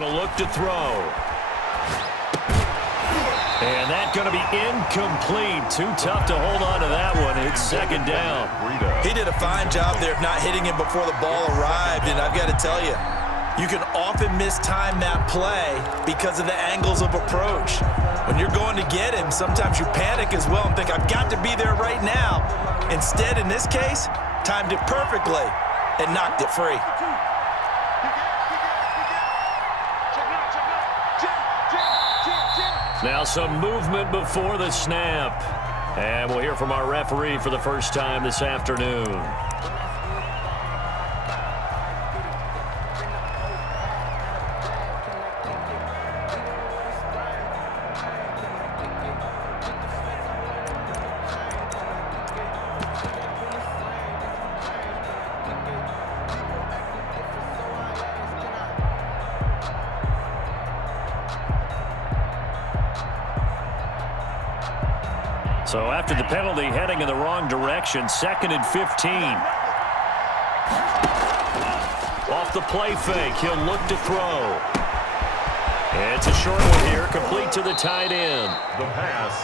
Look to throw. And that's going to be incomplete. Too tough to hold on to that one. It's second down. He did a fine job there of not hitting him before the ball arrived, and I've got to tell you, you can often mistime that play because of the angles of approach. When you're going to get him, sometimes you panic as well and think, I've got to be there right now. Instead, in this case, timed it perfectly and knocked it free. Now some movement before the snap. And we'll hear from our referee for the first time this afternoon. So after the penalty, heading in the wrong direction, 2nd and 15. Off the play fake, he'll look to throw. It's a short one here, complete to the tight end.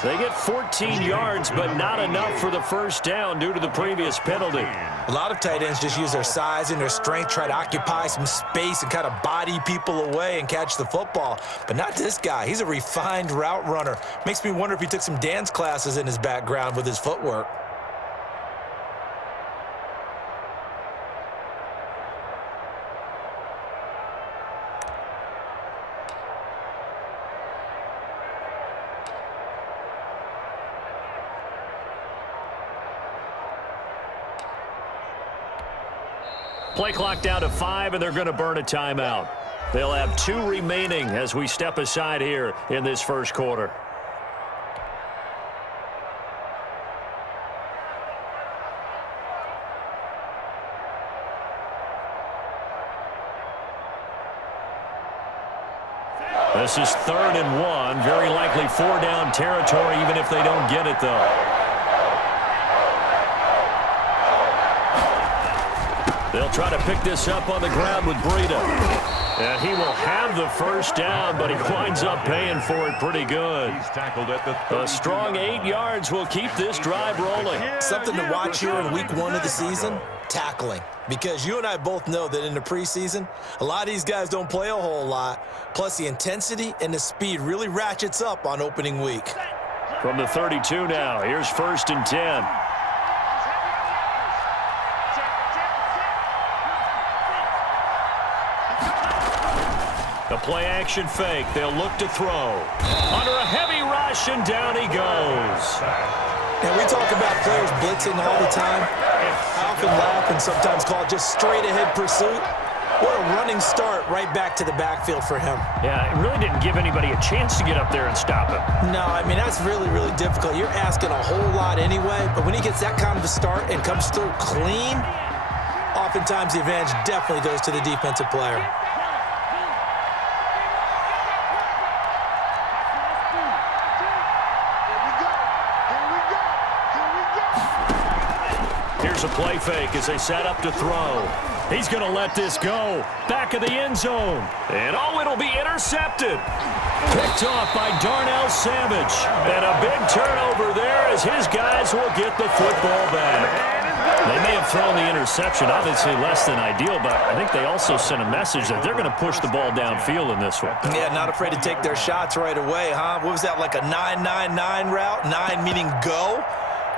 They get 14 yards, but not enough for the first down due to the previous penalty. A lot of tight ends just use their size and their strength, try to occupy some space and kind of body people away and catch the football. But not this guy. He's a refined route runner. Makes me wonder if he took some dance classes in his background with his footwork. Play clock down to 5, and they're going to burn a timeout. They'll have 2 remaining as we step aside here in this first quarter. This is 3rd and 1. Very likely 4 down territory, even if they don't get it, though. They'll try to pick this up on the ground with Breida. And he will have the first down, but he winds up paying for it pretty good. He's tackled at the a strong 8 yards will keep this drive rolling. Something to watch here in week 1 of the season, tackling. Because you and I both know that in the preseason, a lot of these guys don't play a whole lot. Plus, the intensity and the speed really ratchets up on opening week. From the 32 now, here's 1st and 10. The play-action fake. They'll look to throw. Under a heavy rush, and down he goes. And we talk about players blitzing all the time. I often laugh and sometimes call it just straight-ahead pursuit. What a running start right back to the backfield for him. Yeah, it really didn't give anybody a chance to get up there and stop him. No, I mean, that's really, really difficult. You're asking a whole lot anyway, but when he gets that kind of a start and comes through clean, oftentimes the advantage definitely goes to the defensive player. Here's a play fake as they set up to throw. He's going to let this go. Back of the end zone. And oh, it'll be intercepted. Picked off by Darnell Savage. And a big turnover there as his guys will get the football back. They may have thrown the interception, obviously less than ideal, but I think they also sent a message that they're going to push the ball downfield in this one. Yeah, not afraid to take their shots right away, huh? What was that, like a 9-9-9 route? 9 meaning go?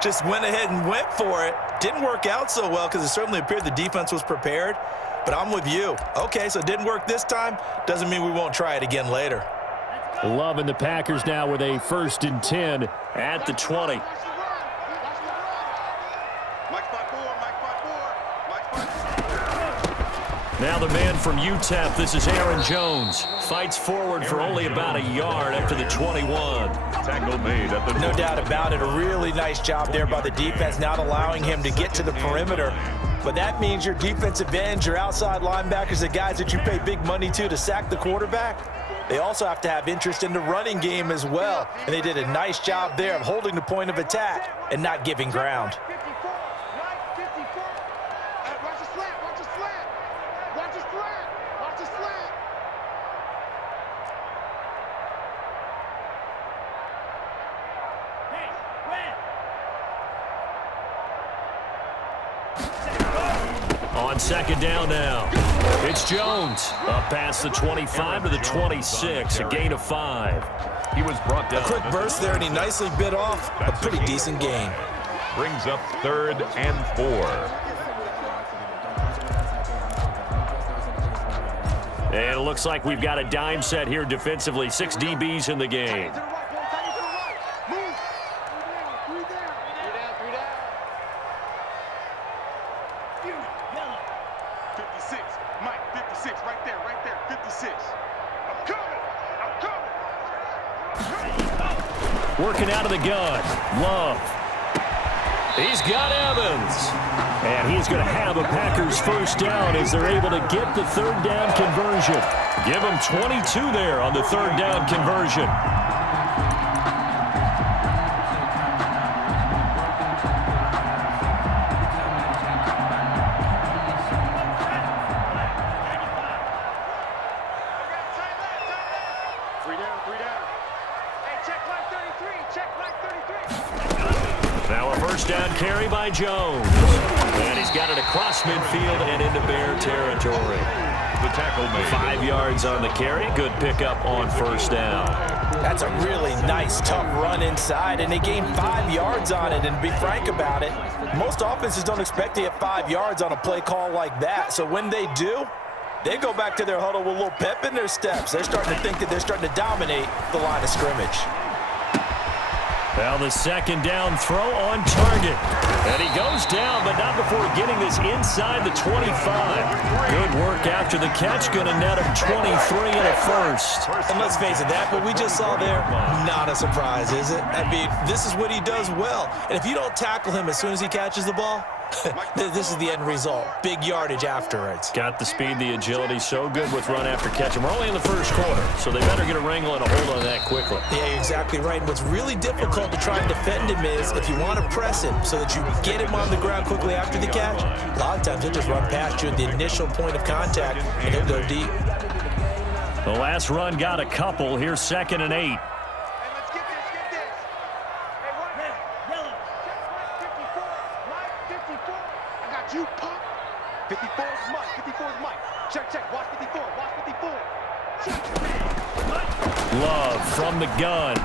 Just went ahead and went for it. Didn't work out so well because it certainly appeared the defense was prepared. But I'm with you. Okay, so it didn't work this time. Doesn't mean we won't try it again later. Loving the Packers now with a 1st and 10 at the 20. Now the man from UTEP, this is Aaron Jones. Fights forward for only about a yard after the 21. Tackle made at the No doubt about it. A really nice job there by the defense, not allowing him to get to the perimeter. But that means your defensive ends, your outside linebackers, the guys that you pay big money to sack the quarterback, they also have to have interest in the running game as well. And they did a nice job there of holding the point of attack and not giving ground. on second down now. It's Jones up past the 25 to the 26, a gain of 5. He was brought down. A quick burst there, and he nicely bit off a pretty decent gain. Brings up 3rd and 4. And it looks like we've got a dime set here defensively. 6 DBs in the game. Working out of the gun. Love. He's got Evans. And he's going to have a Packers first down as they're able to get the 3rd down conversion. Give them 22 there on the 3rd down conversion. Now a first down carry by Jones. And he's got it across midfield and into Bear territory. The tackle made. 5 yards on the carry. Good pickup on first down. That's a really nice, tough run inside, and they gained 5 yards on it. And to be frank about it, most offenses don't expect to get 5 yards on a play call like that. So when they do, they go back to their huddle with a little pep in their steps. They're starting to think that they're starting to dominate the line of scrimmage. Well, the second down throw on target. And he goes down, but not before getting this inside the 25. Good work after the catch. Going to net him 23 and a first. And let's face it, that what we just saw there, not a surprise, is it? I mean, this is what he does well. And if you don't tackle him as soon as he catches the ball, this is the end result. Big yardage afterwards. Got the speed, the agility, so good with run after catch. And we're only in the first quarter, so they better get a wrangle and a hold on that quickly. Yeah, you're exactly right. And what's really difficult to try and defend him is if you want to press him so that you get him on the ground quickly after the catch, a lot of times he'll just run past you at the initial point of contact, and he'll go deep. The last run got a couple. Here's 2nd and 8. You pop. 54 is Mike. 54 is Mike. Check. Watch 54. Watch 54. Love from the gun.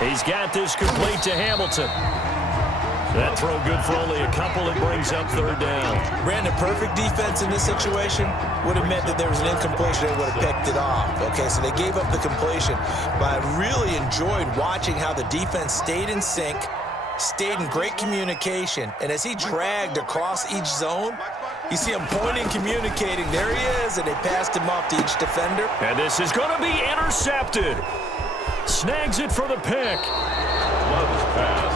He's got this complete to Hamilton. That throw good for only a couple. It brings up 3rd down. Brandon, perfect defense in this situation would have meant that there was an incompletion. They would have picked it off. Okay, so they gave up the completion. But I really enjoyed watching how the defense stayed in sync, stayed in great communication, and as he dragged across each zone, you see him pointing, communicating. There he is, and they passed him off to each defender. And this is going to be intercepted. Snags it for the pick. Love's pass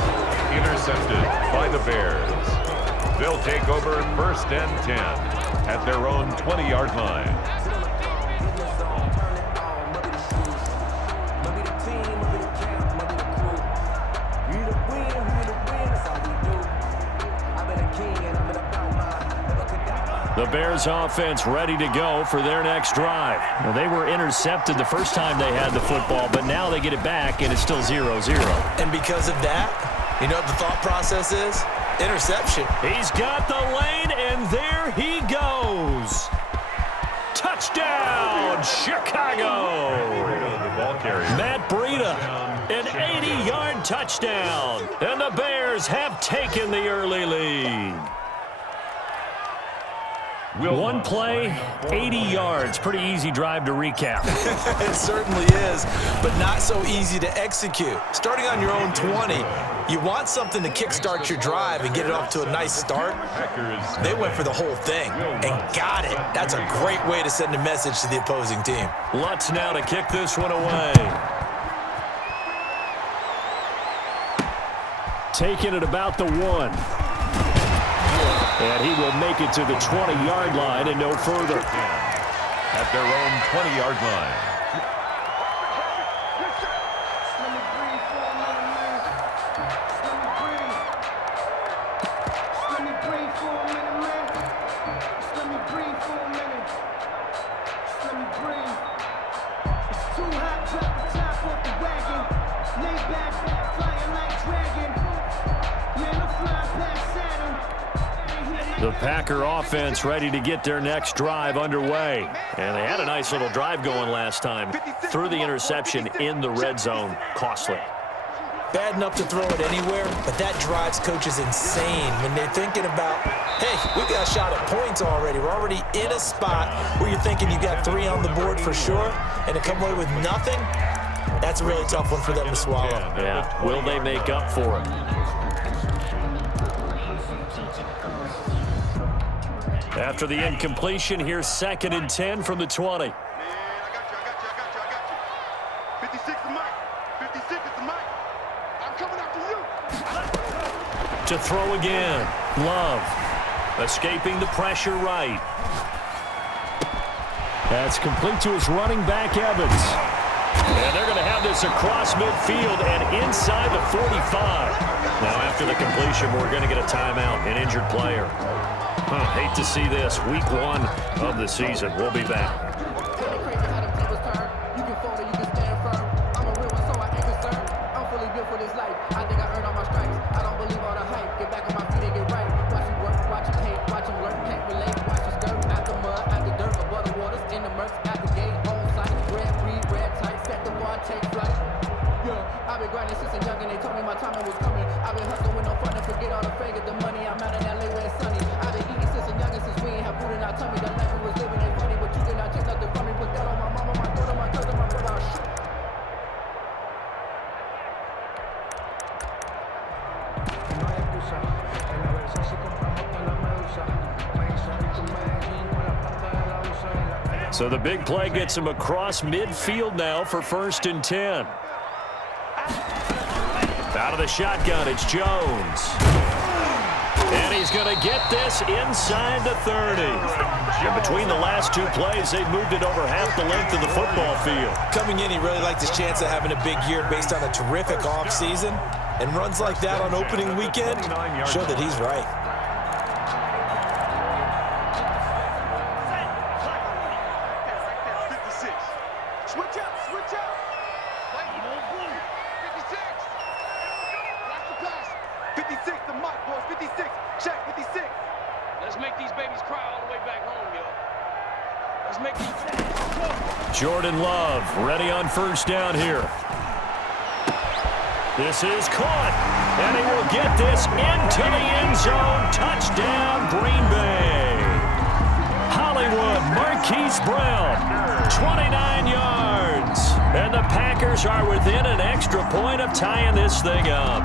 intercepted by the Bears. They'll take over 1st and 10 at their own 20-yard line. The Bears offense ready to go for their next drive. Well, they were intercepted the first time they had the football, but now they get it back, and it's still 0-0. And because of that, you know what the thought process is? Interception. He's got the lane, and there he goes. Touchdown, Chicago. The ball carrier. Matt Breida, an 80-yard touchdown. And the Bears have taken the early lead. One play, 80 yards. Pretty easy drive to recap. It certainly is, but not so easy to execute. Starting on your own 20, you want something to kickstart your drive and get it off to a nice start. They went for the whole thing and got it. That's a great way to send a message to the opposing team. Lutz now to kick this one away. Taking it about the 1. And he will make it to the 20-yard line and no further. At their own 20-yard line. The The Packer offense ready to get their next drive underway. And they had a nice little drive going last time. Threw the interception in the red zone. Costly. Bad enough to throw it anywhere, but that drives coaches insane when they're thinking about, hey, we got a shot at points already. We're already in a spot where you're thinking you got 3 on the board for sure, and to come away with nothing, that's a really tough one for them to swallow. Yeah, will they make up for it? After the incompletion, here's 2nd and 10 from the 20. Man, I got you. 56 is Mike. 56 is Mike. I'm coming after you. To throw again. Love. Escaping the pressure right. That's complete to his running back, Evans. And they're going to have this across midfield and inside the 45. Now, after the completion, we're going to get a timeout, an injured player. Hate to see this. Week 1 of the season. We'll be back. I've been grinding since a young and they told me my time was coming. I've been hustling with no fun to forget all the fame, get the money. I'm out in LA where it's sunny. I've been eating since a young and since we ain't have food in our tummy. The life we was living ain't funny, but you cannot take nothing from me. Put that on my mama, my daughter, my cousin, my brother. So the big play gets him across midfield now for 1st and 10. Out of the shotgun, it's Jones. And he's going to get this inside the 30. And between the last 2 plays, they've moved it over half the length of the football field. Coming in, he really liked his chance of having a big year based on a terrific offseason. And runs like that on opening weekend show that he's right. Switch out. 56, the Mike, boys. 56. Check, 56. Let's make these babies cry all the way back home, yo. Let's make these... Jordan Love ready on 1st down here. This is caught, and he will get this into the end zone. Touchdown, Green Bay. Hollywood Marquise Brown, 29 yards. And the Packers are within an extra point of tying this thing up.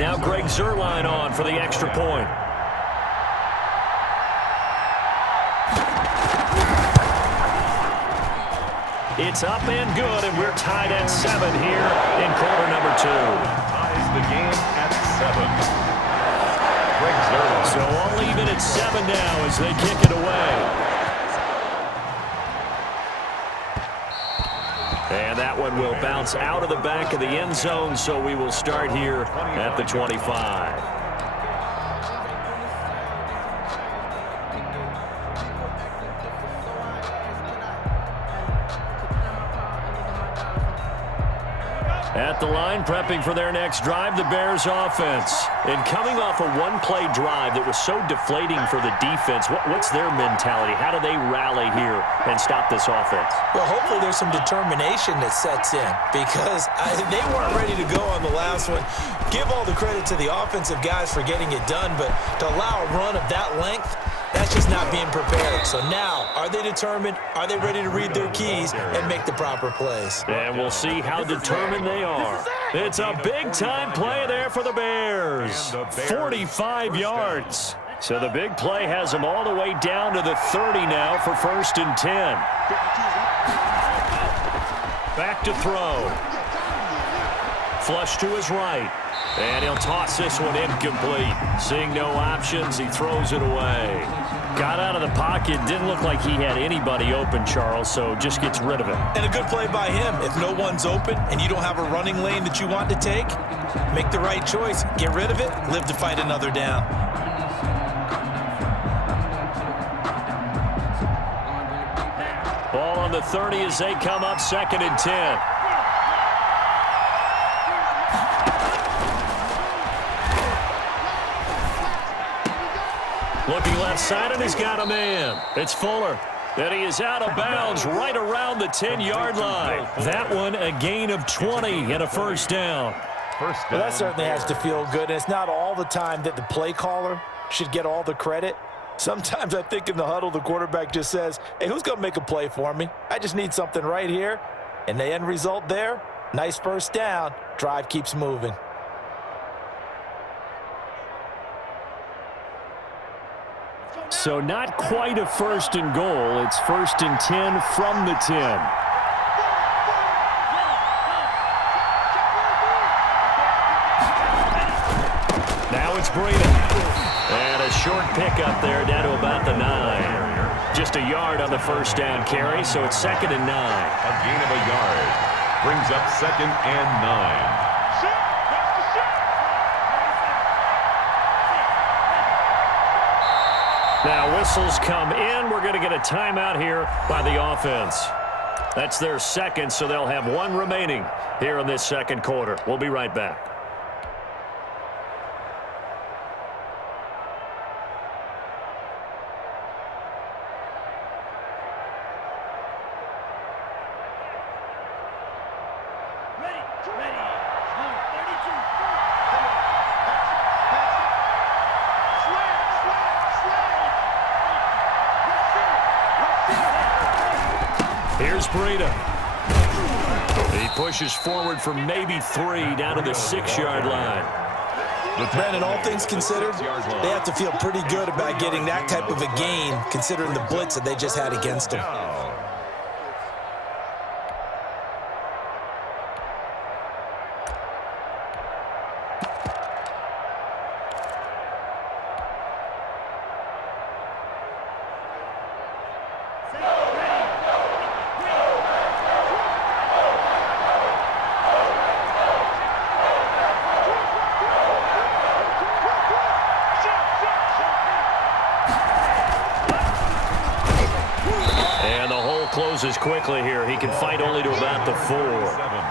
Now Greg Zuerlein on for the extra point. It's up and good, and we're tied at 7 here in quarter number 2. Ties the game at 7. Greg Zuerlein. So all even at 7 now as they kick it away. And that one will bounce out of the back of the end zone, so we will start here at the 25. At the line, prepping for their next drive, the Bears offense. And coming off a one-play drive that was so deflating for the defense, what's their mentality? How do they rally here and stop this offense? Well, hopefully there's some determination that sets in because they weren't ready to go on the last one. Give all the credit to the offensive guys for getting it done, but to allow a run of that length, that's just not being prepared. So now, are they determined? Are they ready to read their keys and make the proper plays? And we'll see how determined they are. It's a big-time play there for the Bears. 45 yards. So the big play has them all the way down to the 30 now for 1st and 10. Back to throw. Flush to his right. And he'll toss this one incomplete. Seeing no options, he throws it away. Got out of the pocket. Didn't look like he had anybody open, Charles, so just gets rid of it. And a good play by him. If no one's open and you don't have a running lane that you want to take, make the right choice. Get rid of it. Live to fight another down. Ball on the 30 as they come up 2nd and 10. Looking left side, and he's got a man. It's Fuller. And he is out of bounds right around the 10-yard line. That one a gain of 20 and a first down. Well, that certainly has to feel good. And it's not all the time that the play caller should get all the credit. Sometimes I think in the huddle, the quarterback just says, hey, who's going to make a play for me? I just need something right here. And the end result there, nice first down. Drive keeps moving. So not quite a 1st and goal. It's 1st and 10 from the 10. Now it's Breida. And a short pickup there down to about the 9. Just a yard on the first down carry, so it's 2nd and 9. A gain of a yard brings up 2nd and 9. Now whistles come in. We're going to get a timeout here by the offense. That's their second, so they'll have one remaining here in this second quarter. We'll be right back. Here's Breida. He pushes forward for maybe 3 down to the 6-yard line. Brandon, all things considered, they have to feel pretty good about getting that type of a gain considering the blitz that they just had against them. Closes quickly here. He can fight only to about the 4.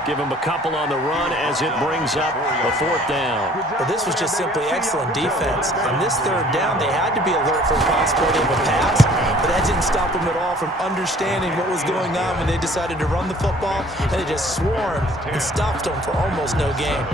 Give him a couple on the run as it brings up a 4th down. Well, this was just simply excellent defense. On this 3rd down, they had to be alert for the possibility of a pass, but that didn't stop them at all from understanding what was going on when they decided to run the football, and they just swarmed and stopped them for almost no gain.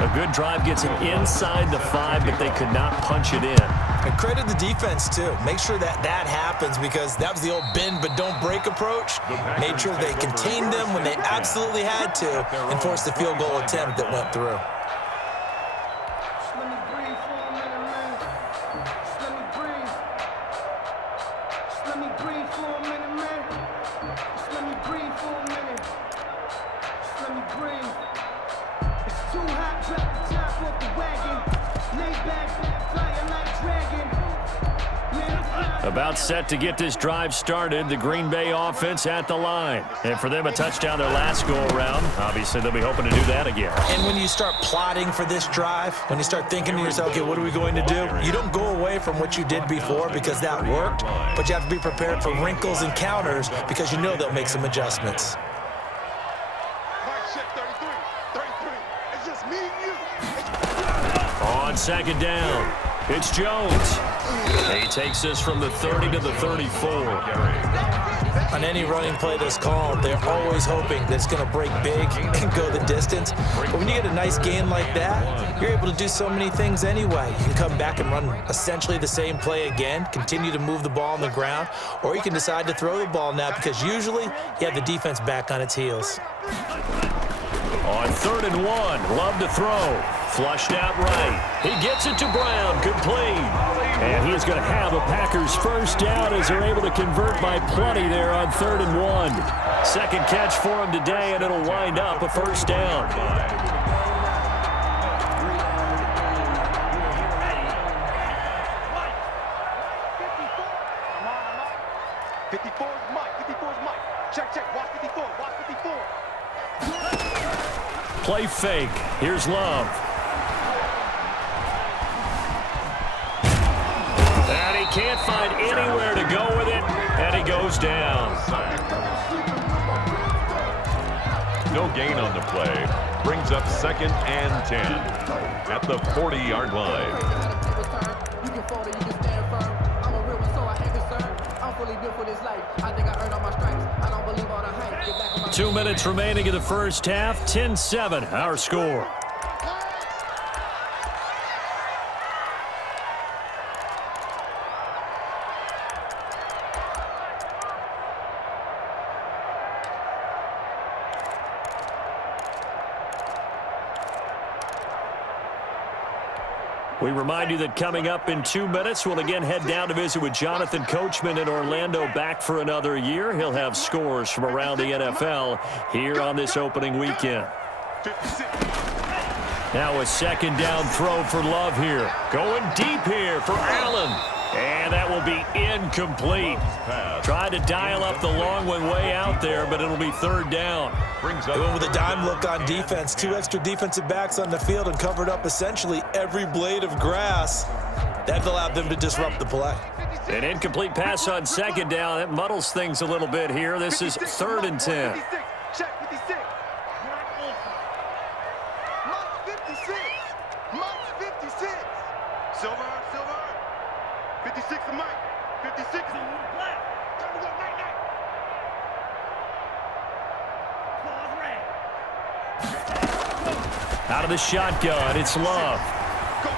A good drive gets him inside the 5, but they could not punch it in. And credit the defense, too. Make sure that that happens because that was the old bend but don't break approach. Made sure they contained them when they absolutely had to and forced the field goal attempt that went through. About set to get this drive started, the Green Bay offense at the line. And for them, a touchdown their last go-around. Obviously, they'll be hoping to do that again. And when you start plotting for this drive, when you start thinking to yourself, okay, what are we going to do? You don't go away from what you did before because that worked, but you have to be prepared for wrinkles and counters because you know they'll make some adjustments. It's just me and you. On 2nd down, it's Jones. He takes this from the 30 to the 34. On any running play that's called, they're always hoping that it's going to break big and go the distance. But when you get a nice gain like that, you're able to do so many things anyway. You can come back and run essentially the same play again, continue to move the ball on the ground, or you can decide to throw the ball now because usually you have the defense back on its heels. On 3rd and 1, Love to throw. Flushed out right. He gets it to Brown, complete. And he is going to have a Packers first down as they're able to convert by plenty there on 3rd and 1. Second catch for him today, and it'll wind up a first down. 54's Mike. 54's Mike. Check. Watch 54. Watch 54. Play fake. Here's Love. And he can't find anywhere to go with it. And he goes goes down. No gain on the play. Brings up 2nd and 10 at the 40-yard line. You can fold it, you can stand firm. I'm a real one, so I ain't concerned. I'm fully built for this life. I think I earned all my stripes. I don't believe all the hype. Get back on my 2 minutes remaining in the first half. 10-7, our score. We remind you that coming up in 2 minutes, we'll again head down to visit with Jonathan Coachman in Orlando, back for another year. He'll have scores from around the NFL here on this opening weekend. Now a 2nd down throw for Love here. Going deep here for Allen. And that will be incomplete. Tried to dial up the long one way out there, but it'll be 3rd down. They went with a dime look on defense. 2 extra defensive backs on the field and covered up essentially every blade of grass. That allowed them to disrupt the play. An incomplete pass on 2nd down. That muddles things a little bit here. This is 3rd and 10. Check 56. Mike 56. Mike 56. Silver. 56 to Mike. 56. Time to go, night. Out of the shotgun, it's Love. Go.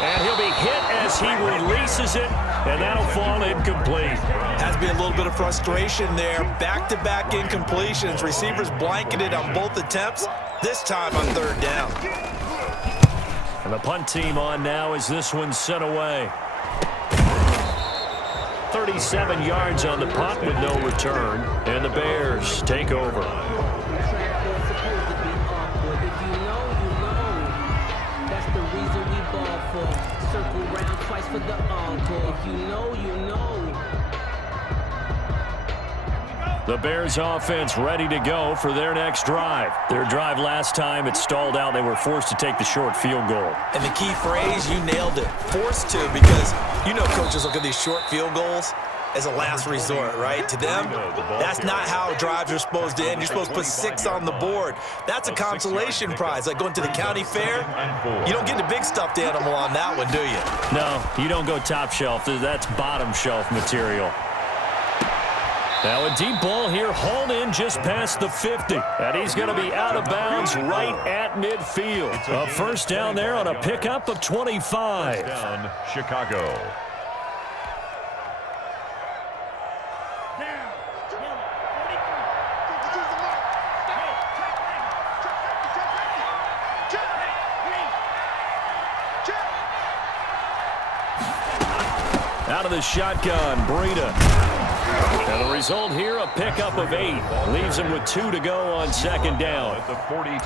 And he'll be hit as he releases it, and that'll fall incomplete. Has to be a little bit of frustration there. Back-to-back incompletions. Receivers blanketed on both attempts, this time on 3rd down. And the punt team on now as this one's sent away. 37 yards on the punt with no return, and the Bears take over. That's the reason we ball for. Circle round twice for the encore. If you know, you know. The Bears offense ready to go for their next drive. Their drive last time, it stalled out. They were forced to take the short field goal. And the key phrase, you nailed it. Forced to, because you know coaches look at these short field goals as a last resort, right? To them, that's not how drives are supposed to end. You're supposed to put 6 on the board. That's a consolation prize, like going to the county fair. You don't get the big stuffed animal on that one, do you? No, you don't go top shelf. That's bottom shelf material. Now a deep ball here, hauled in just past the 50. And he's going to be out of bounds right at midfield. A 1st down there on a pickup of 25. Down, Chicago. Out of the shotgun, Breida. And the result here, a pickup of 8. Leaves him with 2 to go on 2nd down.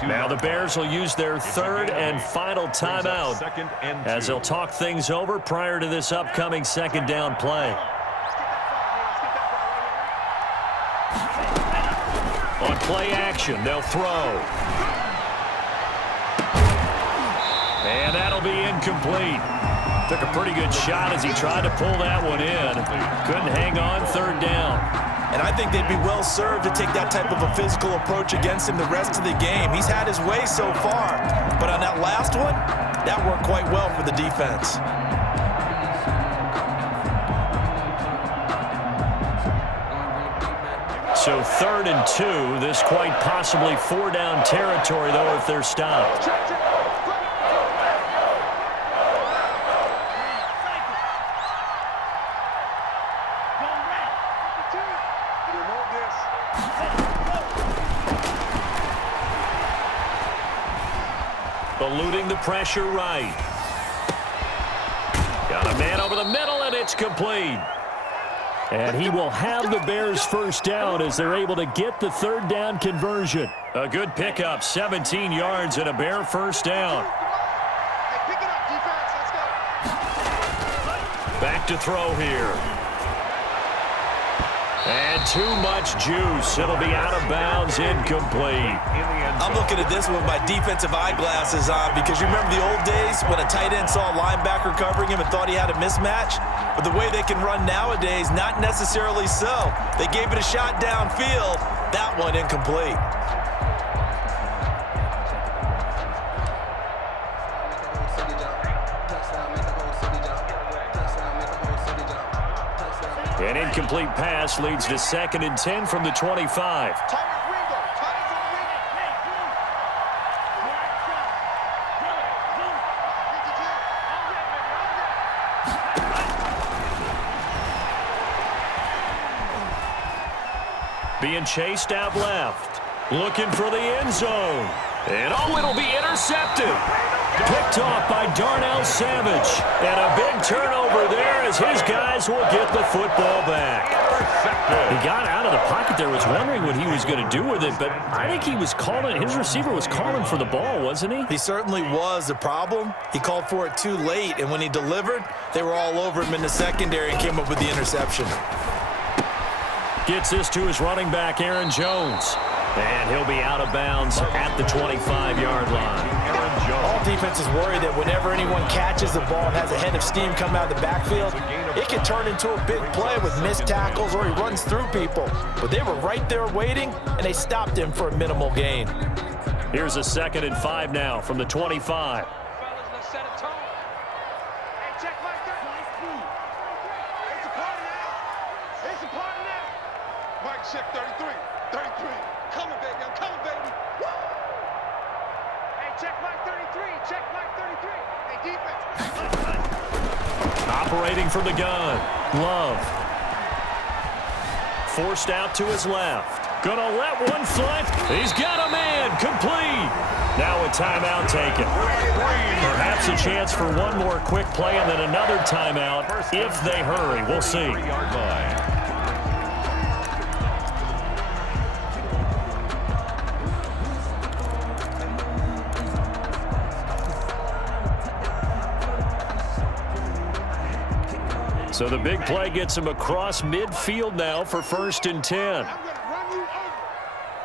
Now the Bears will use their 3rd and final timeout as they'll talk things over prior to this upcoming 2nd down play. On play action, they'll throw. And that'll be incomplete. Took a pretty good shot as he tried to pull that one in. Couldn't hang on, 3rd down. And I think they'd be well served to take that type of a physical approach against him the rest of the game. He's had his way so far, but on that last one, that worked quite well for the defense. So 3rd and 2, this quite possibly 4-down territory, though, if they're stopped. Eluding the pressure right. Got a man over the middle, and it's complete. And he will have the Bears 1st down as they're able to get the 3rd down conversion. A good pickup, 17 yards and a Bear 1st down. Hey, pick it up, defense. Let's go. Back to throw here. And too much juice. It'll be out of bounds, incomplete. I'm looking at this with my defensive eyeglasses on because you remember the old days when a tight end saw a linebacker covering him and thought he had a mismatch? But the way they can run nowadays, not necessarily so. They gave it a shot downfield. That one incomplete. An incomplete pass leads to 2nd and 10 from the 25. Being chased out left. Looking for the end zone. And it'll be intercepted. Picked off by Darnell Savage. And a big turnover there as his guys will get the football back. He got out of the pocket there, was wondering what he was going to do with it, but I think he was calling, his receiver was calling for the ball, wasn't he? He certainly was. The problem, he called for it too late, and when he delivered, they were all over him in the secondary and came up with the interception. Gets this to his running back, Aaron Jones. And he'll be out of bounds at the 25-yard line. All defenses worry that whenever anyone catches the ball and has a head of steam come out of the backfield, it can turn into a big play with missed tackles or he runs through people. But they were right there waiting, and they stopped him for a minimal gain. Here's a 2nd and 5 now from the 25. Fellas, let's set a tone. Hey, check like that. It's a party now. It's a party now. Mike, check 33. 33. Coming, baby. I'm coming, baby. Woo! Hey, check Mike 33. Check Mike 33. Hey, defense. Operating from the gun. Love. Forced out to his left. Gonna let one fly. He's got a man. Complete. Now a timeout taken. Perhaps a chance for one more quick play and then another timeout if they hurry. We'll see. So the big play gets him across midfield now for 1st and 10. I'm going to run you over.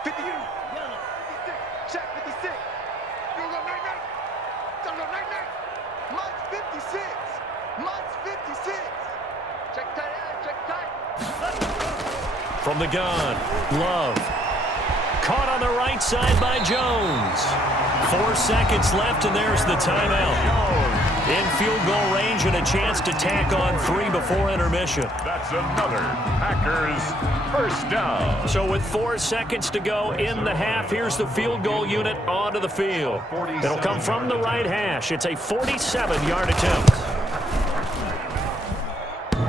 50. 56. Check 56. You go night-night. Don't go night-night. Mike's 56. Mike's 56. Check tight end. Check tight. From the gun, Love. Caught on the right side by Jones. 4 seconds left, and there's the timeout. In field goal range and a chance to tack on 3 before intermission. That's another Packers first down. So with 4 seconds to go in the half, here's the field goal unit onto the field. It'll come from the right hash. It's a 47-yard attempt.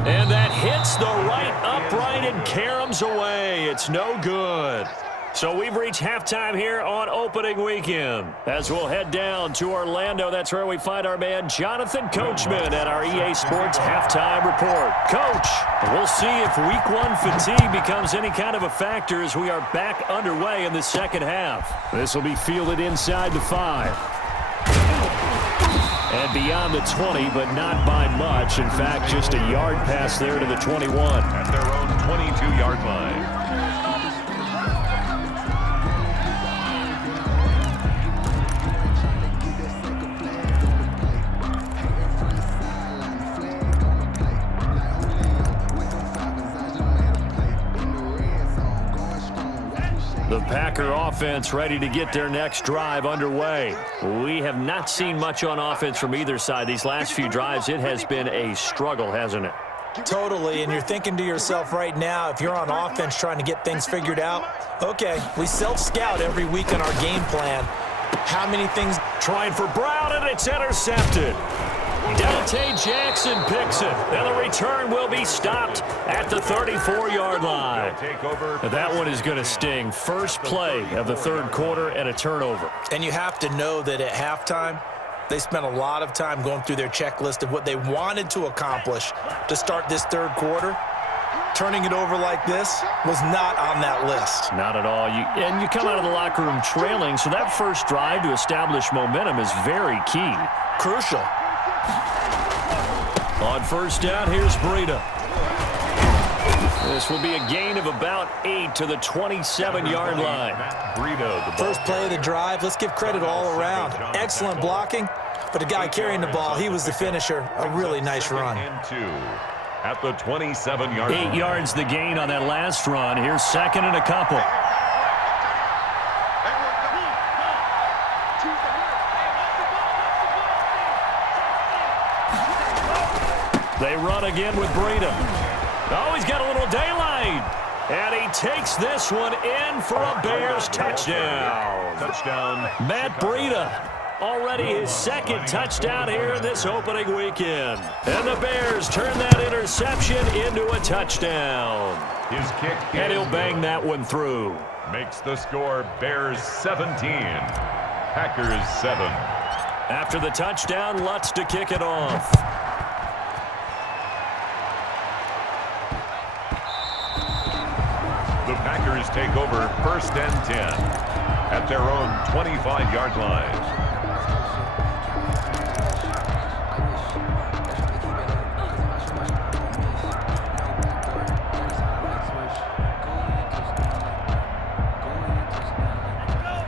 And that hits the right upright and caroms away. It's no good. So we've reached halftime here on opening weekend. As we'll head down to Orlando, that's where we find our man Jonathan Coachman at our EA Sports Halftime Report. Coach, we'll see if Week 1 fatigue becomes any kind of a factor as we are back underway in the second half. This will be fielded inside the 5. And beyond the 20, but not by much. In fact, just a yard pass there to the 21. At their own 22-yard line. The Packer offense ready to get their next drive underway. We have not seen much on offense from either side. These last few drives, it has been a struggle, hasn't it? Totally, and you're thinking to yourself right now, if you're on offense trying to get things figured out, okay, we self-scout every week in our game plan. How many things? Trying for Brown, and it's intercepted. Dante Jackson picks it, and the return will be stopped at the 34-yard line. That one is going to sting. First play of the third quarter and a turnover. And you have to know that at halftime, they spent a lot of time going through their checklist of what they wanted to accomplish to start this third quarter. Turning it over like this was not on that list. Not at all. And you come out of the locker room trailing, so that first drive to establish momentum is very key. Crucial. On first down, here's Breida. This will be a gain of about 8 to the 27-yard line. First play of the drive. Let's give credit all around. Excellent blocking, but the guy carrying the ball, he was the finisher. A really nice run. At the 27-yard line. 8 yards the gain on that last run. Here's second and a couple. They run again with Breida. Oh, he's got a little daylight. And he takes this one in for a Bears touchdown. Touchdown. Matt Breida, already his second touchdown here in this opening weekend. And the Bears turn that interception into a touchdown. His kick And he'll bang that one through. makes the score Bears 17, Packers 7. After the touchdown, Lutz to kick it off. The Packers take over first and 10 at their own 25-yard line.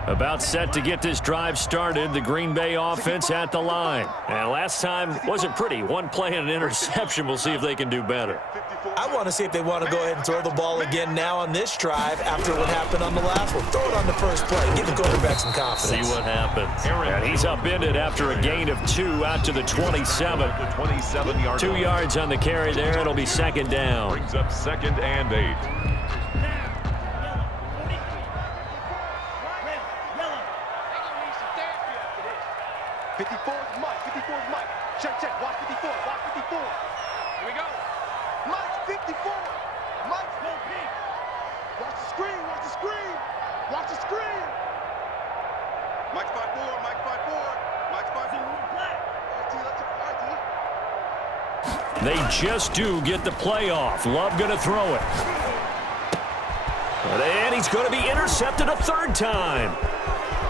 About set to get this drive started, the Green Bay offense at the line. And last time wasn't pretty. One play and an interception. We'll see if they can do better. I want to see if they want to go ahead and throw the ball again now on this drive after what happened on the last one. Throw it on the first play. Give the quarterback some confidence. See what happens. And he's upended after a gain of 2 out to the 27. 2 yards on the carry there. It'll be second down. Brings up second and 8. 54's Mike. 54's Mike. Check, check. Watch 54. Watch 54. Here we go. Mike's 54. Mike's no peek. Watch the screen. Watch the screen. Watch the screen. Mike's 5'4". Mike's 5'4". Mike's 5'4". All right, T. They just do get the play off. Love going to throw it. And he's going to be intercepted a third time.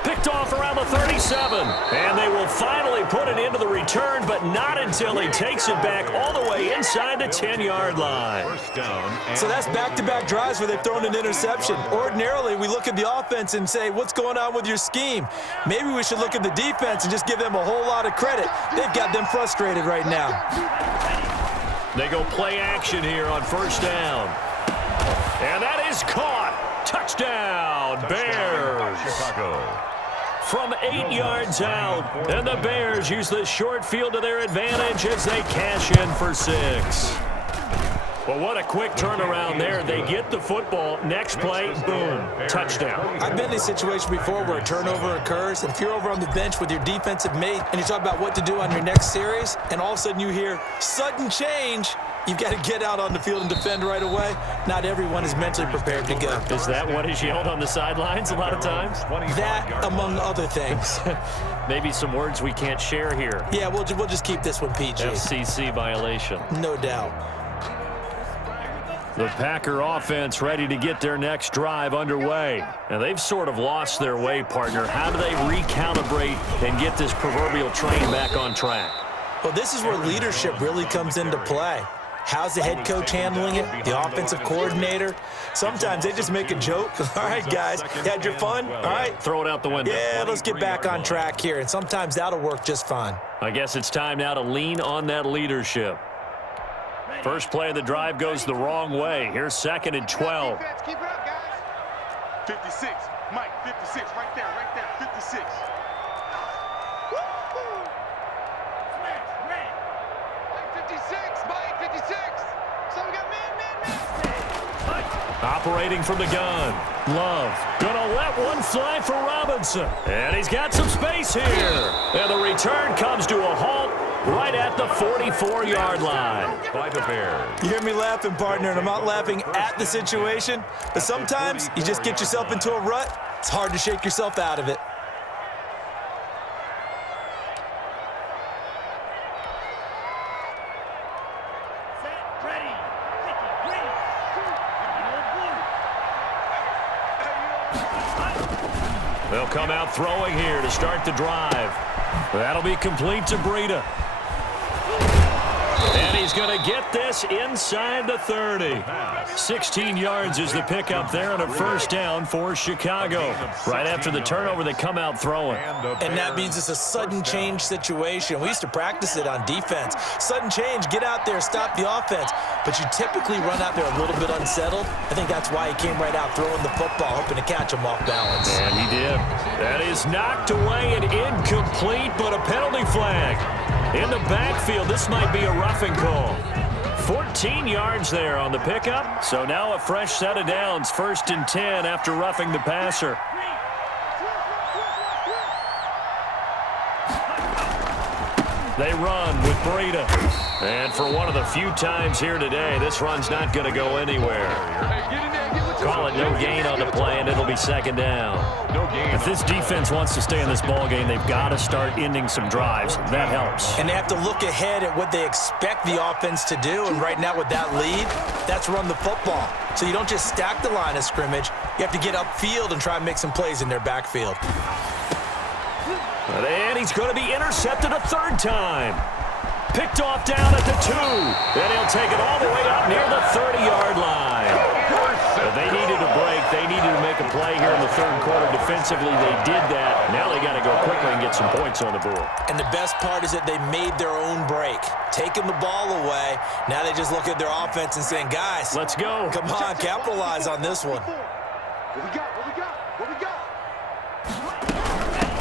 Picked off around the 37. And they will finally put it into the return, but not until he takes it back all the way inside the 10-yard line. First down. So that's back-to-back drives where they've thrown an interception. Ordinarily, we look at the offense and say, what's going on with your scheme? Maybe we should look at the defense and just give them a whole lot of credit. They've got them frustrated right now. They go play action here on first down. And that is caught. Touchdown, Bears. Chicago. From 8 yards out, and the Bears use the short field to their advantage as they cash in for 6. Well, what a quick turnaround there. They get the football. Next play, boom, touchdown. I've been in a situation before where a turnover occurs, and if you're over on the bench with your defensive mate and you talk about what to do on your next series, and all of a sudden you hear sudden change, you've got to get out on the field and defend right away. Not everyone is mentally prepared to go. Is that what is yelled on the sidelines a lot of times? That, among other things. Maybe some words we can't share here. Yeah, we'll just keep this one PG. FCC violation. No doubt. The Packer offense ready to get their next drive underway. And they've sort of lost their way, partner. How do they recalibrate and get this proverbial train back on track? Well, this is where leadership really comes into play. How's the head coach handling it? The offensive coordinator? Sometimes they just make a joke. All right, guys, you had your fun? All right. Throw it out the window. Yeah, let's get back on track here. And sometimes that'll work just fine. I guess it's time now to lean on that leadership. First play of the drive goes the wrong way. Here's second and 12. Keep it up, guys. 56. Mike, 56. Right there, 56. Woo-hoo. Mike, 56. Mike, 56. So we got man. Operating from the gun. Love gonna let one fly for Robinson. And he's got some space here. And the return comes to a halt right at the 44-yard line. By the Bears. You hear me laughing, partner, and I'm not laughing at the situation, but sometimes you just get yourself into a rut. It's hard to shake yourself out of it. They'll come out throwing here to start the drive. That'll be complete to Breida. And he's going to get this inside the 30. 16 yards is the pickup there on a first down for Chicago. Right after the turnover, they come out throwing. And that means it's a sudden change situation. We used to practice it on defense. Sudden change, get out there, stop the offense. But you typically run out there a little bit unsettled. I think that's why he came right out throwing the football, hoping to catch him off balance. And he did. That is knocked away and incomplete, but a penalty flag. In the backfield, this might be a roughing call. 14 yards there on the pickup. So now a fresh set of downs, 1st and 10 after roughing the passer. They run with Breida. And for one of the few times here today, this run's not going to go anywhere. Call it no gain on the play, and it'll be 2nd down. If this defense wants to stay in this ballgame, they've got to start ending some drives. That helps. And they have to look ahead at what they expect the offense to do. And right now with that lead, that's run the football. So you don't just stack the line of scrimmage. You have to get upfield and try and make some plays in their backfield. And he's going to be intercepted a 3rd time. Picked off down at the 2. And he'll take it all the way up near the 30-yard line. They needed a break. They needed to make a play here in the 3rd quarter. Defensively, they did that. Now they got to go quickly and get some points on the board. And the best part is that they made their own break. Taking the ball away. Now they just look at their offense and saying, guys, let's go. Come on, capitalize on this one. What we got? What we got? What we got?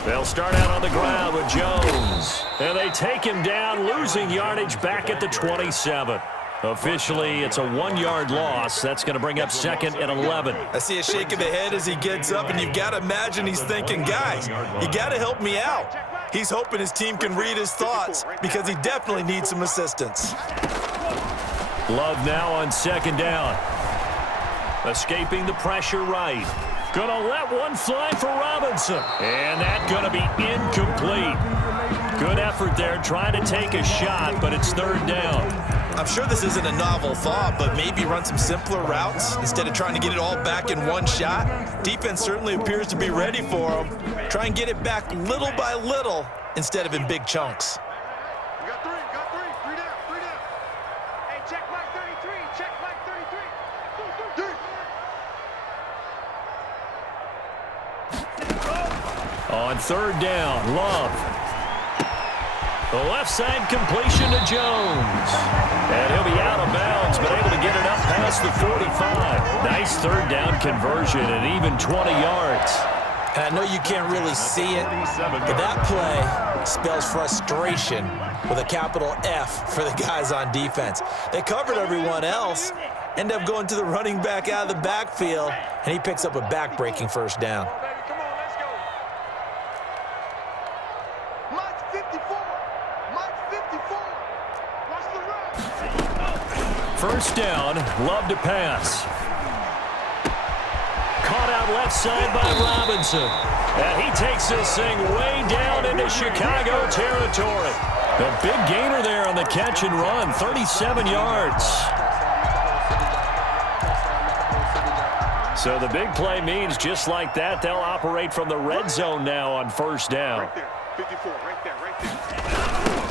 They'll start out on the ground with Jones. And they take him down, losing yardage back at the 27. Officially, it's a 1-yard loss. That's going to bring up 2nd and 11. I see a shake of the head as he gets up, and you've got to imagine he's thinking, guys, you got to help me out. He's hoping his team can read his thoughts because he definitely needs some assistance. Love now on 2nd down. Escaping the pressure right. Gonna let one fly for Robinson. And that's gonna be incomplete. Good effort there, trying to take a shot, but it's 3rd down. I'm sure this isn't a novel thought, but maybe run some simpler routes instead of trying to get it all back in one shot. Defense certainly appears to be ready for him. Try and get it back little by little instead of in big chunks. We got 3, three down, 3 down. Hey, check Mike 33, check Mike 33. 3. On 3rd down, Love. The left side completion to Jones. And he'll be out of bounds, but able to get it up past the 45. Nice 3rd down conversion and even 20 yards. And I know you can't really see it, but that play spells frustration with a capital F for the guys on defense. They covered everyone else, end up going to the running back out of the backfield, and he picks up a back-breaking 1st down. Come on, let's go. Mike 54. Mike 54. Watch the run. 1st down, Love to pass. Caught out left side by Robinson. And he takes this thing way down into Chicago territory. The big gainer there on the catch and run, 37 yards. So the big play means just like that, they'll operate from the red zone now on 1st down. Right there. 54, right there.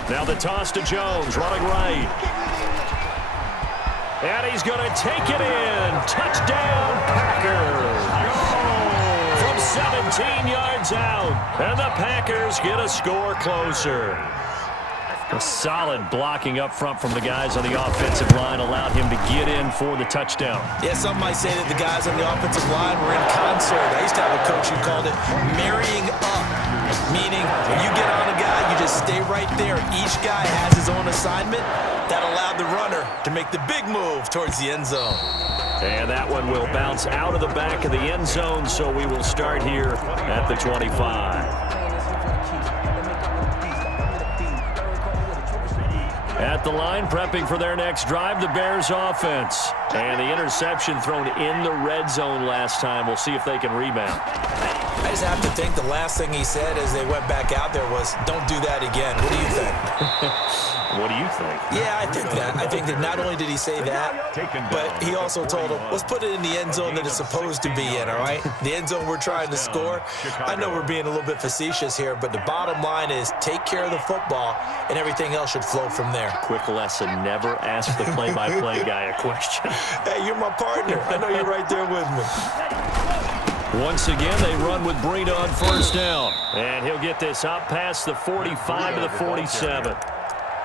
Now the toss to Jones, running right. And he's going to take it in. Touchdown, Packers. From 17 yards out. And the Packers get a score closer. A solid blocking up front from the guys on the offensive line allowed him to get in for the touchdown. Yeah, some might say that the guys on the offensive line were in concert. I used to have a coach who called it marrying up, meaning when you get on a guy, you just stay right there. Each guy has his own assignment. That allowed the runner to make the big move towards the end zone. And that one will bounce out of the back of the end zone, so we will start here at the 25. At the line, prepping for their next drive, the Bears offense. And the interception thrown in the red zone last time. We'll see if they can rebound. I just have to think the last thing he said as they went back out there was, don't do that again. What do you think? What do you think? Yeah, I think that. I think that not only did he say that, but he also told him, let's put it in the end zone that it's supposed to be in, all right? The end zone we're trying to score. I know we're being a little bit facetious here, but the bottom line is take care of the football, and everything else should flow from there. Quick lesson, never ask the play-by-play guy a question. Hey, you're my partner. I know you're right there with me. Once again, they run with Breida on first down. And he'll get this up past the 45 to the 47.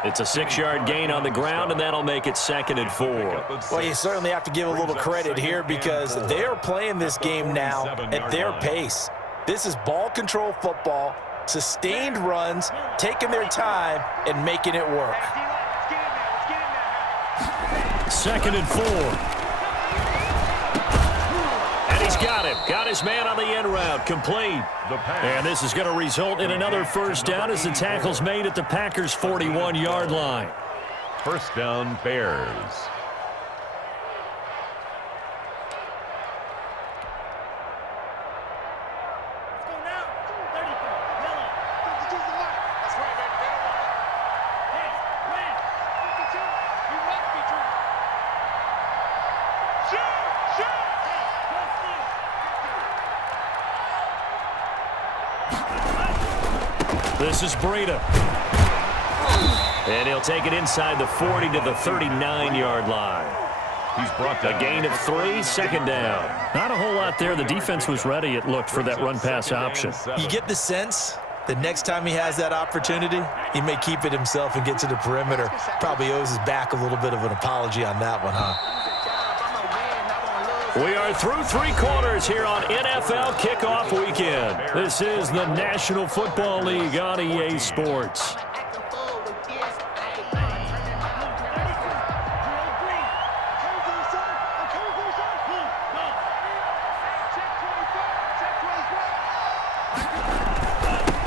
It's a 6-yard gain on the ground, and that'll make it 2nd and 4. Well, you certainly have to give a little credit here because they are playing this game now at their pace. This is ball control football, sustained runs, taking their time, and making it work. 2nd and 4. And he's got him. Got his man on the end route. Complete. And this is going to result in another first down as the tackle's made at the Packers' 41-yard line. First down, Bears. This is Breida. And he'll take it inside the 40 to the 39-yard line. He's brought a gain of 3, 2nd down. Not a whole lot there. The defense was ready, it looked, for that run-pass option. You get the sense that next time he has that opportunity, he may keep it himself and get to the perimeter. Probably owes his back a little bit of an apology on that one, huh? We are through 3 quarters here on NFL Kickoff Weekend. This is the National Football League on EA Sports.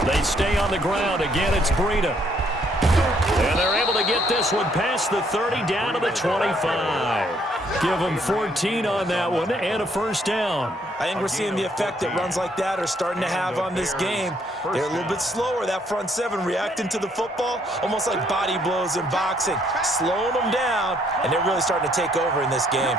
They stay on the ground. Again, it's Breida. And they're able to get this one past the 30 down to the 25. Give them 14 on that one and a first down. I think we're seeing the effect that runs like that are starting to have on this game. They're a little bit slower, that front 7, reacting to the football, almost like body blows in boxing, slowing them down, and they're really starting to take over in this game.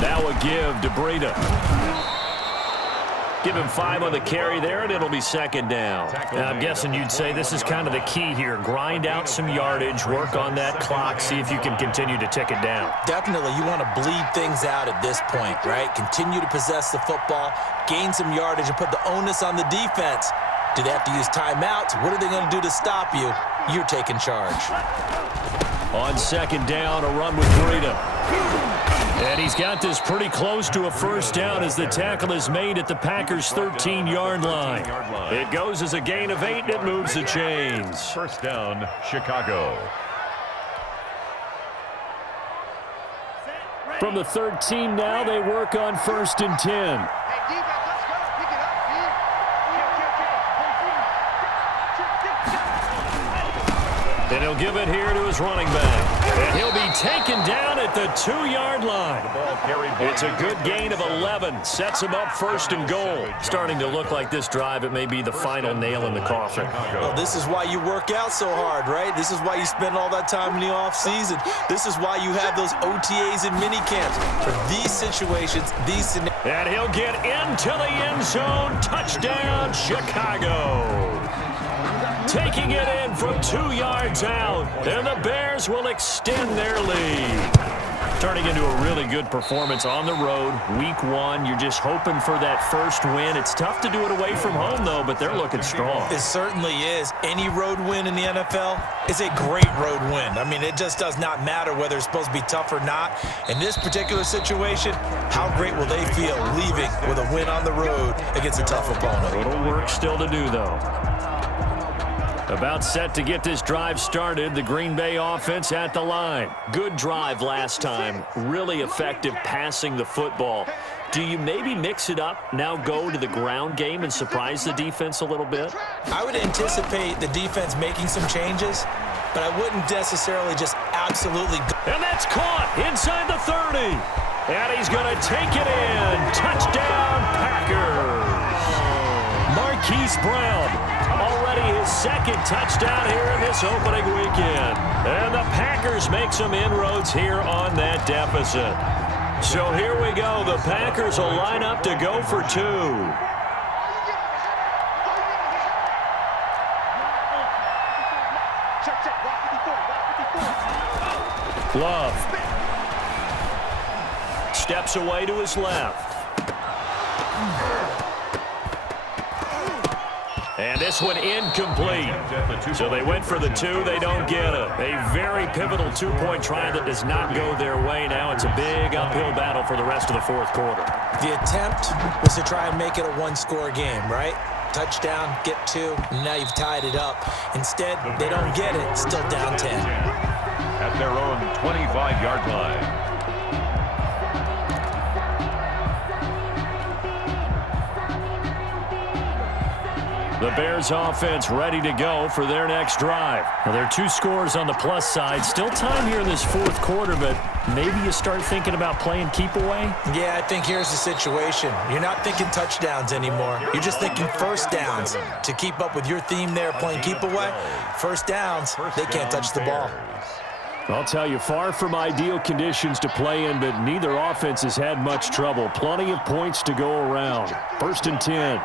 That would give to Breida. Give him 5 on the carry there, and it'll be 2nd down. Now, I'm guessing you'd say this is kind of the key here. Grind out some yardage, work on that clock, see if you can continue to tick it down. Definitely. You want to bleed things out at this point, right? Continue to possess the football, gain some yardage, and put the onus on the defense. Do they have to use timeouts? What are they going to do to stop you? You're taking charge. On 2nd down, a run with Breida. And he's got this pretty close to a first down as the tackle is made at the Packers' 13-yard line. It goes as a gain of 8, and it moves the chains. First down, Chicago. From the 13 now, they work on 1st and 10. And he'll give it here to his running back. And he'll be taken down at the 2-yard line. It's a good gain of 11. Sets him up 1st and goal. Starting to look like this drive, it may be the final nail in the coffin. Well, this is why you work out so hard, right? This is why you spend all that time in the offseason. This is why you have those OTAs and mini camps. For these situations, these scenarios. And he'll get into the end zone. Touchdown, Chicago. Taking it in from 2 yards out, and the Bears will extend their lead. Turning into a really good performance on the road. Week 1, you're just hoping for that first win. It's tough to do it away from home, though, but they're looking strong. It certainly is. Any road win in the NFL is a great road win. I mean, it just does not matter whether it's supposed to be tough or not. In this particular situation, how great will they feel leaving with a win on the road against a tough opponent? A little work still to do, though. About set to get this drive started. The Green Bay offense at the line. Good drive last time. Really effective passing the football. Do you maybe mix it up, now go to the ground game and surprise the defense a little bit? I would anticipate the defense making some changes, but I wouldn't necessarily just absolutely go. And that's caught inside the 50. And he's going to take it in. Touchdown, Packers. Marquise Brown, already his second touchdown here in this opening weekend. And the Packers make some inroads here on that deficit. So here we go. The Packers will line up to go for two. Love steps away to his left. And this one incomplete. So they went for the two. They don't get it. A very pivotal two-point try that does not go their way. Now it's a big uphill battle for the rest of the fourth quarter. The attempt was to try and make it a one-score game, right? Touchdown, get two, and now you've tied it up. Instead, they don't get it. Still down 10. At their own 25-yard line. The Bears offense ready to go for their next drive. Now, there are two scores on the plus side. Still time here in this fourth quarter, but maybe you start thinking about playing keep away? Yeah, I think here's the situation. You're not thinking touchdowns anymore. You're just thinking first downs. To keep up with your theme there, playing keep away, first downs, they can't touch the ball. I'll tell you, far from ideal conditions to play in, but neither offense has had much trouble. Plenty of points to go around. 1st and 10.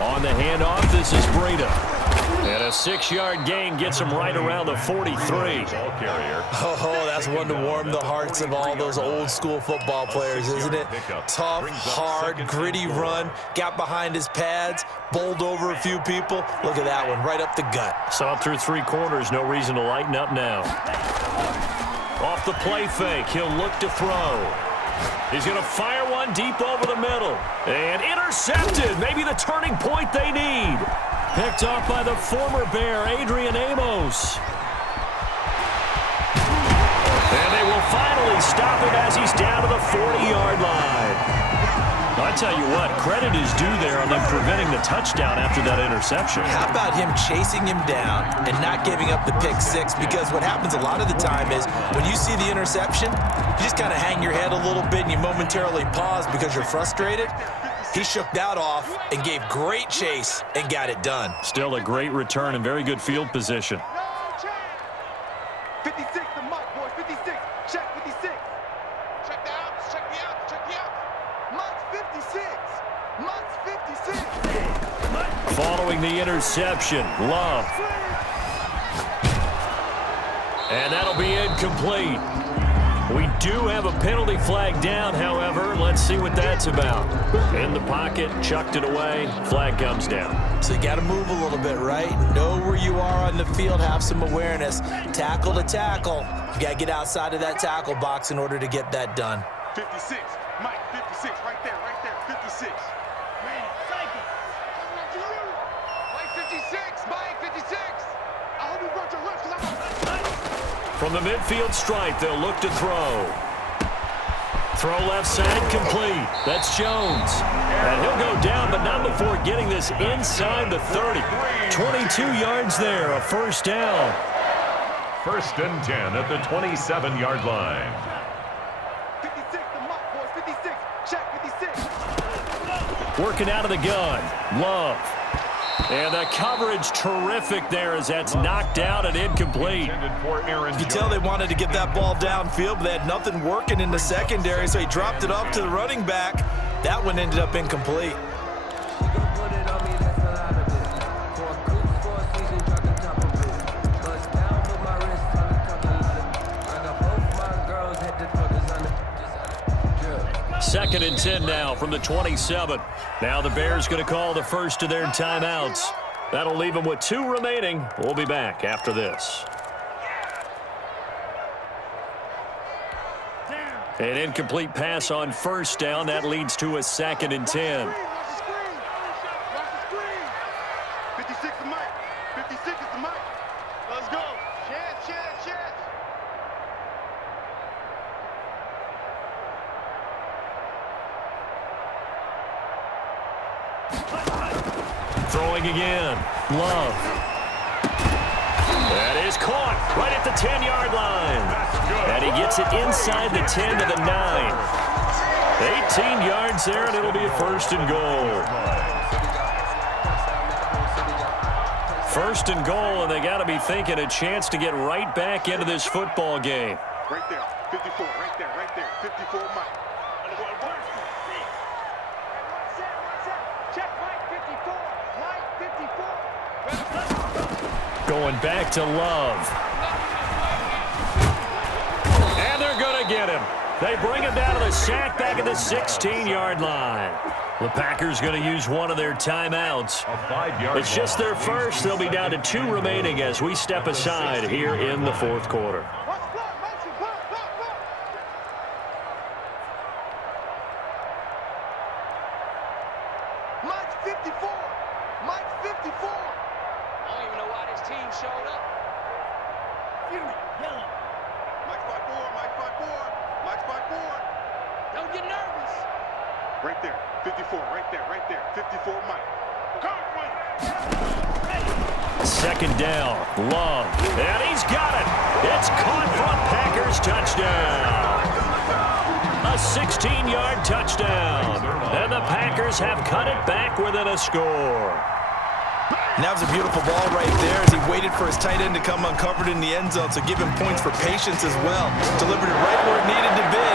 On the handoff, this is Breida. And a 6-yard gain gets him right around the 43. Oh, that's one to warm the hearts of all those old-school football players, isn't it? Tough, hard, gritty run, got behind his pads, bowled over a few people. Look at that one, right up the gut. Saw it through 3 quarters, no reason to lighten up now. Off the play fake, he'll look to throw. He's going to fire one deep over the middle. And intercepted. Maybe the turning point they need. Picked off by the former Bear, Adrian Amos. And they will finally stop him as he's down to the 40-yard line. I tell you what, credit is due there on them preventing the touchdown after that interception. How about him chasing him down and not giving up the pick six? Because what happens a lot of the time is when you see the interception, you just kind of hang your head a little bit and you momentarily pause because you're frustrated. He shook that off and gave great chase and got it done. Still a great return and very good field position. 56, the mark, boys. 56. Check 56. Check the outs. Check the outs. Check the outs. Mike's 56. Mike's 56. Following the interception, Love. And that'll be incomplete. We do have a penalty flag down, however. Let's see what that's about. In the pocket, chucked it away, flag comes down. So you got to move a little bit, right? Know where you are on the field, have some awareness. Tackle to tackle. You got to get outside of that tackle box in order to get that done. 56. Mike, 56. Right there. 56. Man, cycle. Mike, 56. Mike, 56. I hope you brought your left because I'm From the midfield stripe, they'll look to throw. Throw left side, complete. That's Jones. And he'll go down, but not before getting this inside the 30. 22 yards there, a first down. 1st and 10 at the 27-yard line. 56, the mark, boys. 56. Check 56. Working out of the gun, Love. And the coverage terrific there as that's knocked out and incomplete. You can tell they wanted to get that ball downfield, but they had nothing working in the secondary, so he dropped it off to the running back. That one ended up incomplete. Second and 10 now from the 27. Now the Bears going to call the first of their timeouts. That'll leave them with 2 remaining. We'll be back after this. An incomplete pass on first down. That leads to a 2nd and 10. Watch the screen. Watch the screen. 56 is Mike. 56 is the Mike. Let's go. Chance. Throwing again. Love. That is caught right at the 10-yard line. And he gets it inside the 10 to the 9. 18 yards there, and it'll be a first and goal. First and goal, and they got to be thinking a chance to get right back into this football game. Right there, 54, right there, 54, Mike. Check Mike 54, Mike 54. Going back to Love. And they're going to get him. They bring him down to the sack back at the 16-yard line. The Packers going to use one of their timeouts. It's just their first. They'll be down to 2 remaining as we step aside here in the fourth quarter. Mike's 54. Mike's 54. I don't even know why this team showed up. Mike's 54. Mike's 54. Mike's 54. Don't get nervous. Right there, 54. Right there, 54, Mike. Come, Mike. Second down, Love, and he's got it. It's caught for a Packers touchdown. A 16-yard touchdown. And the Packers have cut it back within a score. And that was a beautiful ball right there as he waited for his tight end to come uncovered in the end zone, so give him points for patience as well. Delivered it right where it needed to be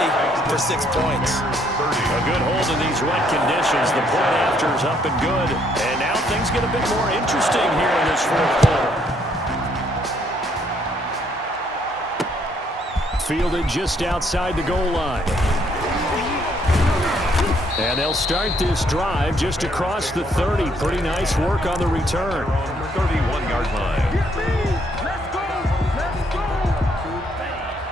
for 6 points. A good hold in these wet conditions. The point after is up and good. And now things get a bit more interesting here in this fourth quarter. Fielded just outside the goal line. And they'll start this drive just across the 30. Pretty nice work on the return. 31-yard line.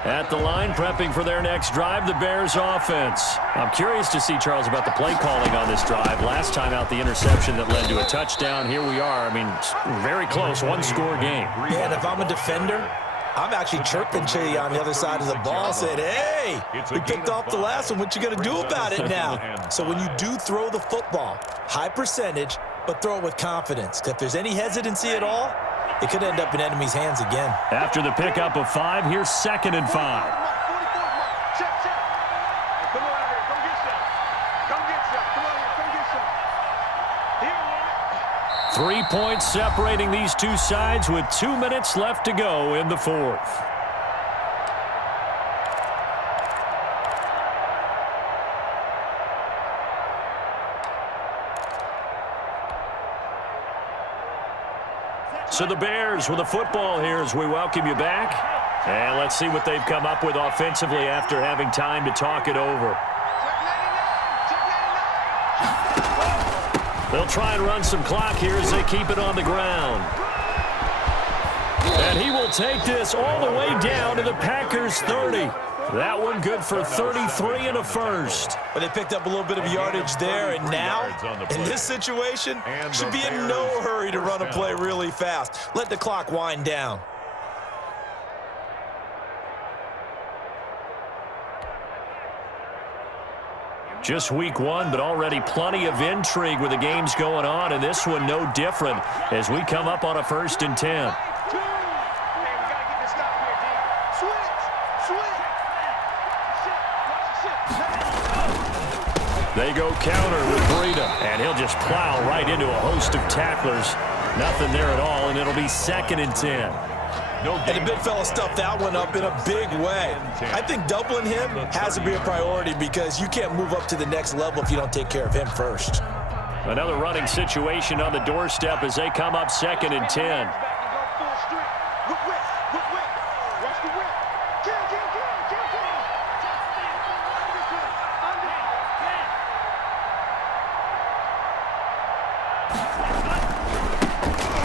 At the line, prepping for their next drive, the Bears offense. I'm curious to see, Charles, about the play calling on this drive. Last time out, the interception that led to a touchdown. Here we are. I mean, very close, one-score game. Yeah, and if I'm a defender, I'm actually chirping Chili on the other side of the ball, saying, hey, we picked off the last one. What you going to do about it now? So when you do throw the football, high percentage, but throw it with confidence. Because if there's any hesitancy at all, it could end up in enemy's hands again. After the pickup of 5, here's 2nd and 5. Check. Come on out here. Come get some. Come get some. Come on here. Come get some. Here, 3 points separating these two sides with 2 minutes left to go in the fourth. So the Bears with a football here as we welcome you back. And let's see what they've come up with offensively after having time to talk it over. They'll try and run some clock here as they keep it on the ground. And he will take this all the way down to the Packers 30. That one good for 33 and a first. But they picked up a little bit of yardage there, and now, in this situation, should be in no hurry to run a play really fast. Let the clock wind down. Just week 1, but already plenty of intrigue with the games going on, and this one no different as we come up on a 1st and 10. They go counter with Breida, and he'll just plow right into a host of tacklers. Nothing there at all, and it'll be 2nd and 10. And the big fella stuffed that one up in a big way. I think doubling him has to be a priority because you can't move up to the next level if you don't take care of him first. Another running situation on the doorstep as they come up 2nd and 10.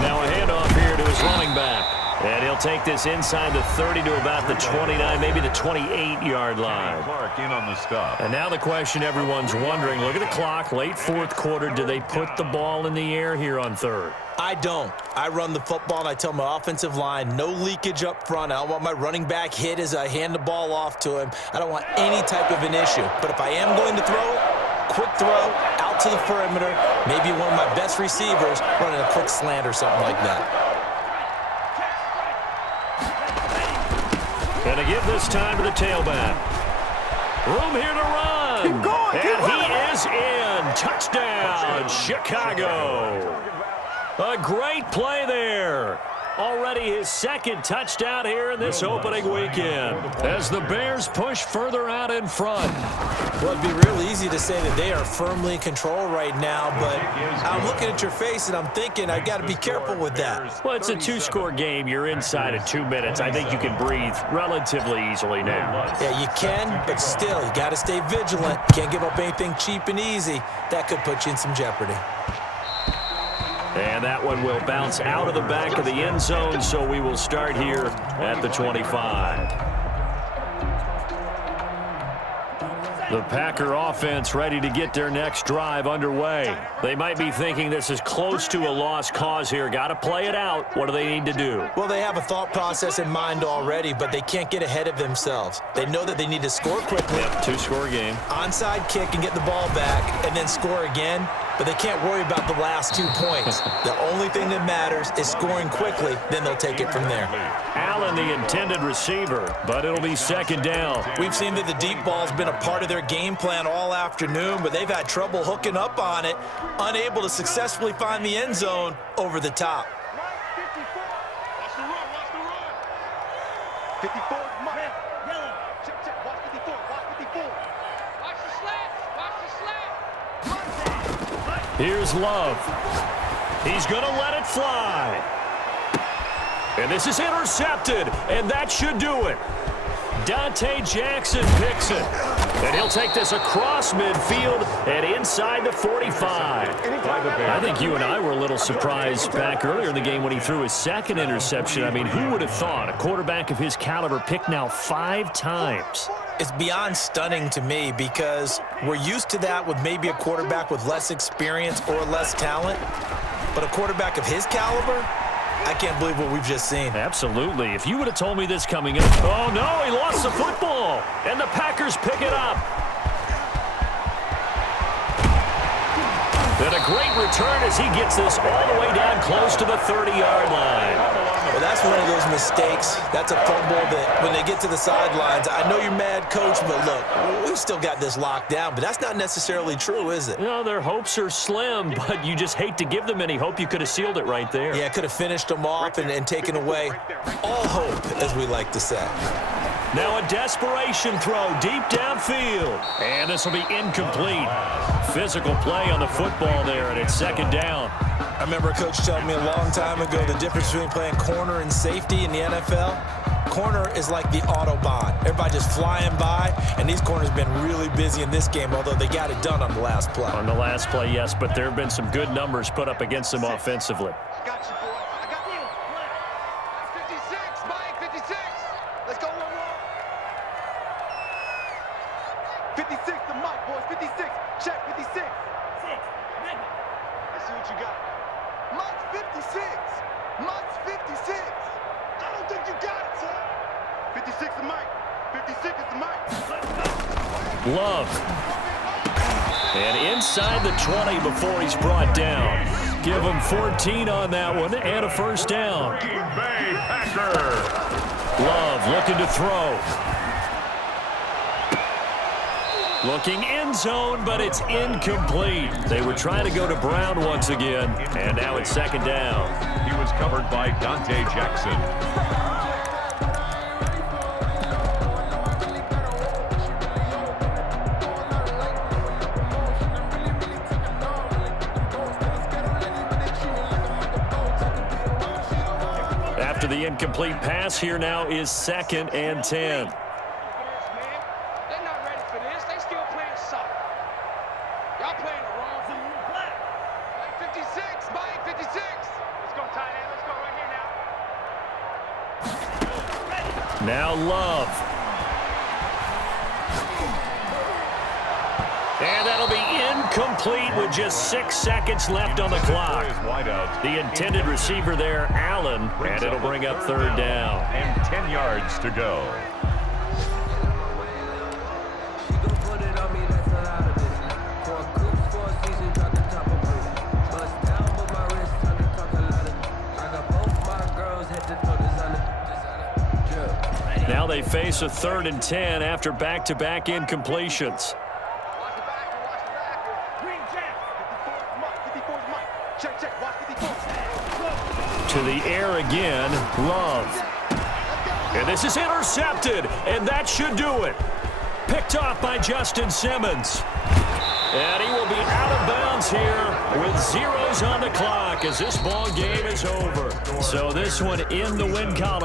Now a handoff here to his running back. And he'll take this inside the 30 to about the 29, maybe the 28-yard line. Clark in on the stop. And now the question everyone's wondering, look at the clock, late fourth quarter, do they put the ball in the air here on 3rd? I don't. I run the football, and I tell my offensive line, no leakage up front. I don't want my running back hit as I hand the ball off to him. I don't want any type of an issue. But if I am going to throw it, quick throw, out to the perimeter, maybe one of my best receivers running a quick slant or something like that. Gonna give this time to the tailback. Room here to run. Keep going, keep and running. he is in. Touchdown, Chicago. A great play there. Already his second touchdown here in this opening weekend as the Bears push further out in front. Well, it'd be real easy to say that they are firmly in control right now, but I'm looking at your face and I'm thinking I got to be careful with that. Well, it's a two-score game. You're inside of 2 minutes. I think you can breathe relatively easily now. Yeah, you can, but still, you got to stay vigilant. Can't give up anything cheap and easy. That could put you in some jeopardy. And that one will bounce out of the back of the end zone, so we will start here at the 25. The Packer offense ready to get their next drive underway. They might be thinking this is close to a lost cause here. Got to play it out. What do they need to do? Well, they have a thought process in mind already, but they can't get ahead of themselves. They know that they need to score quickly. Yep, two-score game. Onside kick and get the ball back and then score again, but they can't worry about the last 2 points. The only thing that matters is scoring quickly, then they'll take it from there. Allen, the intended receiver, but it'll be second down. We've seen that the deep ball's been a part of their game plan all afternoon, but they've had trouble hooking up on it, unable to successfully find the end zone over the top. Watch the run, watch the run. 54 is Mike. Yellow. Check, check. Watch 54, watch 54. Watch the slant. Watch the slant. Here's Love. He's going to let it fly. And this is intercepted, and that should do it. Dante Jackson picks it. And he'll take this across midfield and inside the 45. I think you and I were a little surprised back earlier in the game when he threw his second interception. I mean, who would have thought a quarterback of his caliber picked now 5 times? It's beyond stunning to me because we're used to that with maybe a quarterback with less experience or less talent. But a quarterback of his caliber, I can't believe what we've just seen. Absolutely. If you would have told me this coming in. Oh, no, he lost the football. And the Packers pick it up. And a great return as he gets this all the way down close to the 30-yard line. Well, that's one of those mistakes. That's a fumble that when they get to the sidelines, I know you're mad, Coach, but look, we've still got this locked down. But that's not necessarily true, is it? You know, their hopes are slim, but you just hate to give them any hope. You could have sealed it right there. Yeah, could have finished them off and taken away all hope, as we like to say. Now a desperation throw deep downfield. And this will be incomplete. Physical play on the football there, and it's second down. I remember a coach telling me a long time ago the difference between playing corner and safety in the NFL. Corner is like the Autobahn. Everybody just flying by, and these corners have been really busy in this game, although they got it done on the last play. On the last play, yes, but there have been some good numbers put up against them offensively. I got you, boy. I got you. 56, Mike, 56. Let's go 1-1. 56 to Mike, boys. 56. Check, 56. Let's see what you got. Mike's 56. Mike's 56. I don't think you got it, son. 56 to Mike. 56 is to Mike. Love. And inside the 20 before he's brought down. Give him 14 on that one and a first down. Green Bay Packer. Love looking to throw. Looking end zone, but it's incomplete. They were trying to go to Brown once again, and now it's second down. He was covered by Dante Jackson. After the incomplete pass, here now is second and 10. Now Love. And that'll be incomplete with just 6 seconds left on the clock. The intended receiver there, Allen, and it'll bring up third down. And 10 yards to go. Now they face a 3rd and 10 after back-to-back incompletions. Watch the back here, watch the back here. Green Jack. 54 is Mike. Check, watch 54. To the air again, Love. And this is intercepted, and that should do it. Picked off by Justin Simmons. And he will be out of bounds here with zeros on the clock as this ball game is over. So this one in the win column.